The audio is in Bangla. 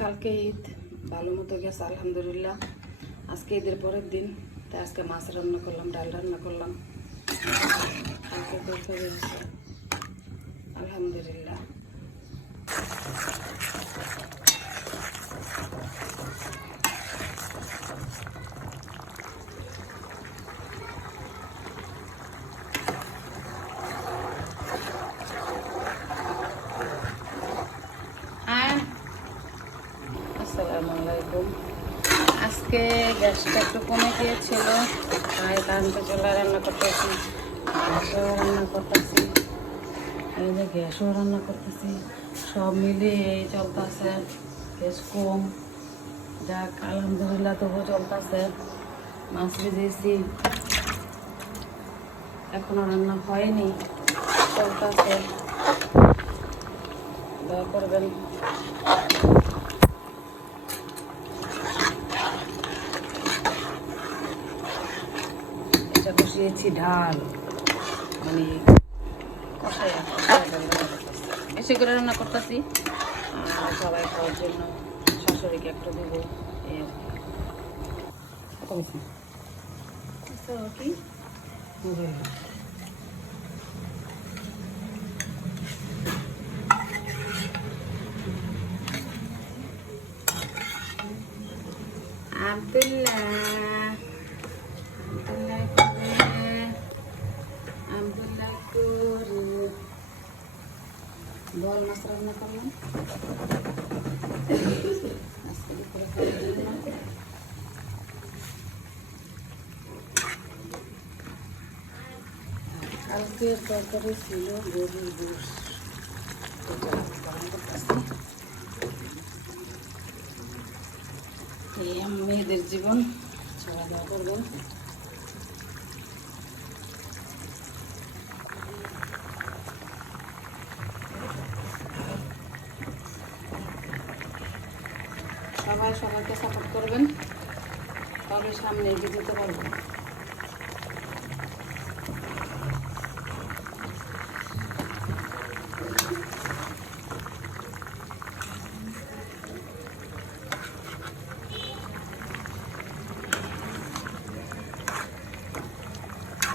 কালকে ঈদ ভালো মতো গেছে আলহামদুলিল্লাহ। আজকে ঈদের পরের দিন, তাই আজকে মাছ রান্না করলাম, ডাল রান্না করলাম। কালকে তো গেছে আলহামদুলিল্লাহ। আসসালামু আলাইকুম। আজকে গ্যাসটা একটু কমে গিয়েছিল, তাই কারেন্টে চুলা রান্না করতেছি, গ্যাসও রান্না করতেছি, এই যে গ্যাসও রান্না করতেছি, সব মিলিয়ে চলতেছে। গ্যাস কম, যাক আলহামদুলিল্লাহ, তবুও চলতেছে। মাছ ভেজেছি, এখনো রান্না হয়নি, চলতেছে। দয়া করবেন। এটা বসিয়েছি ঢাল, মানে কষাই বেশি করে রান্না করতেছি, আর সবাই খাওয়ার জন্য শাশুড়িকে একটু দেবো, এই আর কি। আব্দুল্লাহ বল মাছ রান্না করলাম। কালকের তরকারি ছিল গরুর গোশ, মেয়েদের জীবন, খাওয়া দাওয়া করবেন। সবাই সবাইকে সাপোর্ট করবেন, তবে সামনে এগিয়ে যেতে পারবো।